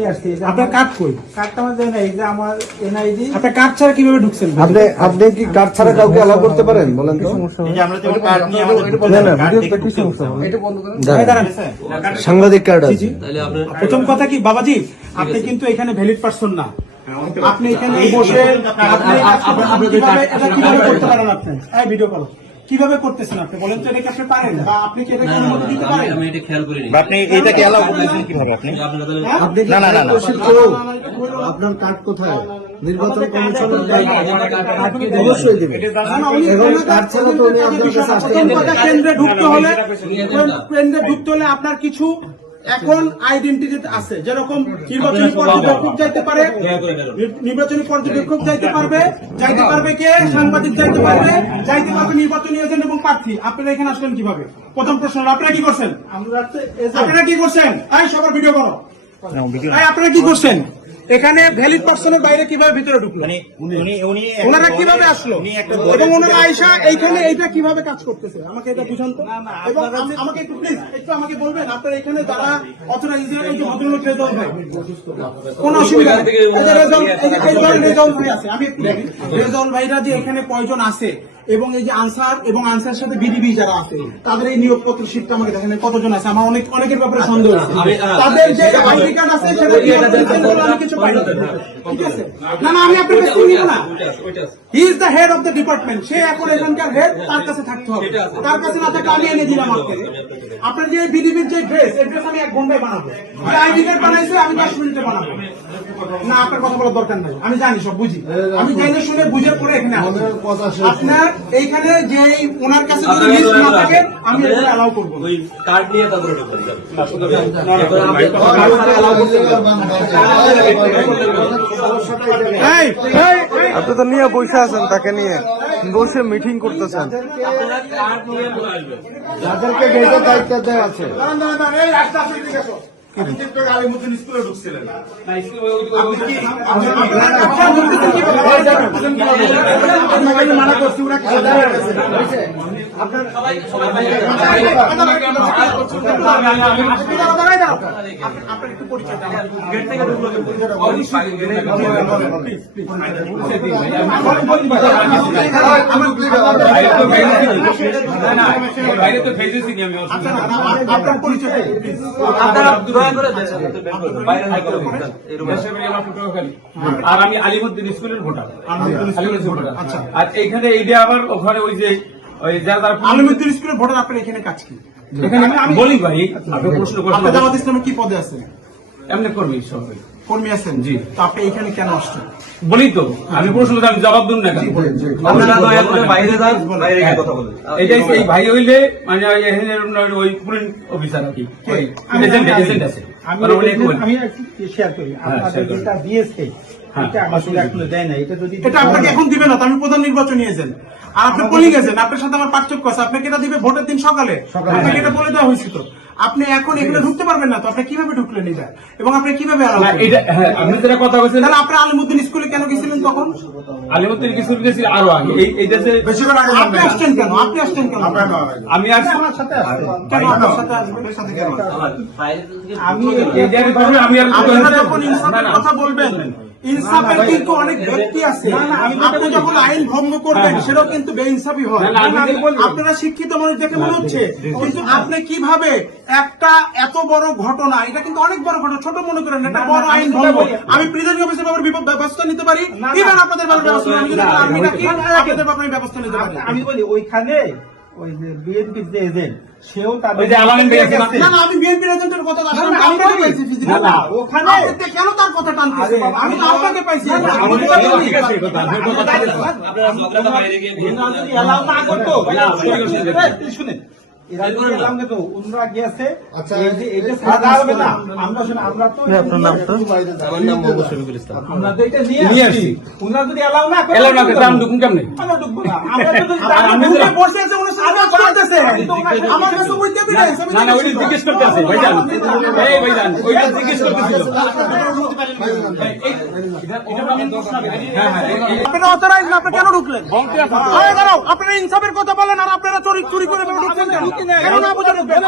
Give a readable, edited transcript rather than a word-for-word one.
নিয়ে আসছি। আপনার কার্ড কই? কার্ডটা আমার দেন, এই যে আমার এনআইডি। আপনার কার্ড ছাড়া কিভাবে ঢুকছেন? আপনি কি কার্ড ছাড়া কাউকে অ্যালাউ করতে পারেন বলেন তো? এই যে আমরা যেমন কার্ড নিয়ে আমাদের সাংবাদিক কার্ড আছে। প্রথম কথা কি বাবাজি, আপনি কিন্তু এখানে ভ্যালিড পারসন না। আপনি এখানে বসে আপনি কিভাবে এটা কিভাবে করতে পারেন? আপনি এই ভিডিও কল কিভাবে করতেছেন আপনি বলেন তো? এটা কি আপনি পারেন বা আপনি কি এটাকে অনুমতি দিতে পারেন? আমি এটা খেয়াল করিনি। আপনি এটাকে অ্যালাউ করতেছেন কিভাবে আপনি? আপনি না না না না আপনার কার্ড কোথায়? নির্বাচন কমিশনের অবশ্যই দেবে। কার্ড ছাড়া তো উনি আপনার কাছে আসতে প্রথম কথা, কেন্দ্রে ঢুকতে হলে আপনার কিছু এখন আইডেন্টিটি আছে, যেরকম নির্বাচনী পর্যবেক্ষক যাইতে পারে, যাইতে পারবে কে, সাংবাদিক যাইতে পারবে নির্বাচনী এজেন্ট এবং প্রার্থী। আপনারা এখানে আসলেন কিভাবে? প্রথম প্রশ্ন, আপনারা কি করছেন? এই সবার ভিডিও করো। আপনারা কি করছেন এখানে? ভ্যালিড পার্সনের বাইরে কিভাবে ভিতরে ঢুকলো? ওনারা কিভাবে আসলো এবং ওনারা আইসা এইখানে এইটা কিভাবে কাজ করতেছে আমাকে এটা বুঝান তো। এবং আমাকে একটু প্লিজ একটু আমাকে বলবেন আপনারা এখানে যারা অথরাইজ, এই যে ভদ্রলোক রেজাউল ভাই, কোন অসুবিধা নেই। এই যে রেজাউল ভাই আছে, আমি একটু বলি, রেজাউল ভাইরা যে এখানে কয়জন আছে এবং এই যে আনসার এবং আনসার সাথে বিডিবি যারা আছে তাদের এই নিয়োগপত্র শিটটা আমাকে দেখেন কতজন আছে। আমার অনেকের ব্যাপারে সন্দেহ আছে। তাদের যে আইডি কার্ড আছে সেটা আমি কিছু পাই না। ঠিক আছে? না না, আমি আপনাকে চিনি না। He is the head of the department. সে এখন এখানকার হেড, তার কাছে থাকতে হবে। তার কাছে না থাকলে আমি এনে দিলাম আপনাকে। আপনার যে বিডিবির যে ড্রেস, এই ড্রেস আমি 1 ঘন্টায় বানাবো। যে আইডি কার্ড বানাইছে আমি 10 মিনিটে বানাবো। না, আপনার কথা বলার দরকার নাই, আমি জানি, সব বুঝি। আমি জেনে শুনে বুঝে পড়ে এখানে আপনার এইখানে যে ওনার কাছে যদি লিস্ট না থাকে আমি এটা অ্যালাউ করব। ওই কার্ড নিয়ে তাদের আপনি তো নিয়ে বসে আছেন, তাকে নিয়ে বসে মিটিং করতেছেন। যাদেরকে গেটের দায়িত্ব দেওয়া আছে। আপনি কিন্তু আলিমুদ্দিন স্কুলে ঢুকছিলেন। মানা করছি ওরা আপনার একটু পরিচয় আপনার পরিচয় আর আমি আলিমুদ্দিন স্কুলের ভোটার। আর এইখানে এইটা আবার ওখানে ওই যে যারা আলিমুদ্দিন স্কুলের ভোটার, আপনার এখানে কাজ কি? এখানে আমি বলি ভাই, আপনি প্রশ্ন করছেন জামাত ইসলামে কি পদে আছেন? এমনি কর্মী সবাই কর্মী আছেন। জি। তো আপনি এখানে কেন আসছেন? বলি তো, আমি প্রশ্ন আমি জবাব দিন না কেন? এটাই এই ভাই হইলে মানে ওই পুলিশ অফিসার আর কি, এজেন্ট আছে। আমি শেয়ার করি আপনাদের যেটা দিয়েছে এটা আমাকে এখনো দেয় না। এটা যদি এটা আপনাকে এখন দিবে না, তো আমি প্রধান নির্বাচনী এজেন্ট আর আপনি পোলিং এজেন্ট, আপনার সাথে আমার পার্থক্য আছে। আপনাকে এটা দিবে ভোটের দিন সকালে, আপনাকে এটা বলে দেওয়া হয়েছিল। আপনি এখন এখানে ঢুকতে পারবেন না, তো আপনি কিভাবে ঢুকলেন এটা এবং আপনি কিভাবে আপনি যেটা কথা বলছেন, তাহলে আপনি আলিমুদ্দিন স্কুলে কেন গেছিলেন তখন? আলিমুদ্দিন কিছু গেছিল আরো আগে। এই দেশে আপনি আসছেন কেন? আপনি আসছেন কেন? আমি আসছি আমার সাথে আসছে। কেন আপনার সাথে আসবেন? আমি আমি আর আপনারা যখন ইনসাফের কথা বলবেন, ইনসাফের কিন্তু অনেক ব্যক্তি আছে। আপনি যখন আইন ভঙ্গ করবেন সেটাও কিন্তু বেইনসাফি হয়। আপনারা শিক্ষিত মানুষ দেখে মনে হচ্ছে, কিন্তু আপনি কিভাবে একটা এত বড় ঘটনা, এটা কিন্তু অনেক বড় ঘটনা, ছোট মনে করেন, এটা বড় আইন ভঙ্গ। আমি প্রিজাইডিং অফিসার ব্যবস্থা নিতে পারি, ইভেন আপনাদের ব্যবস্থা, আমি যদি আর্মি রাখি আপনাদের ব্যাপারে ব্যবস্থা নিতে পারি। আমি বলি ওইখানে ওই যে বিএনপির যে এজেন্ট সেও তাদের না না, আমি বিএনপির এজেন্টের কথা ওখানে কেন তার কথা টানতেছে? আমি তো আপনাকে পাইছি। শুনে উনরা গিয়েছে। আমরা তো আপনার নাম তো? আমার নাম মোহাম্মদ শফিকুল ইসলাম। আমরা তো এটা নিয়ে আসছি। উনরা যদি এলাও না করে দাম ঢুকুন কেমনে? আমরা ঢুকবো না। আমরা তো যদি বসে আছে উনি সাজা করতেছে, আমার কাছে বুঝতে এভিডেন্স। না না, ওইটা জিজ্ঞেস করতে আছে ভাইজান। এই ভাইজান, ওইটা জিজ্ঞেস করতেছিল। আপনারা অথরাইজ না, আপনি কেন ঢুকলেন? আপনারা ইনসাফের কথা বলেন আর আপনারা চুরি করে ঢুকছেন কেন? কেন না বুঝে ঢুকবেন?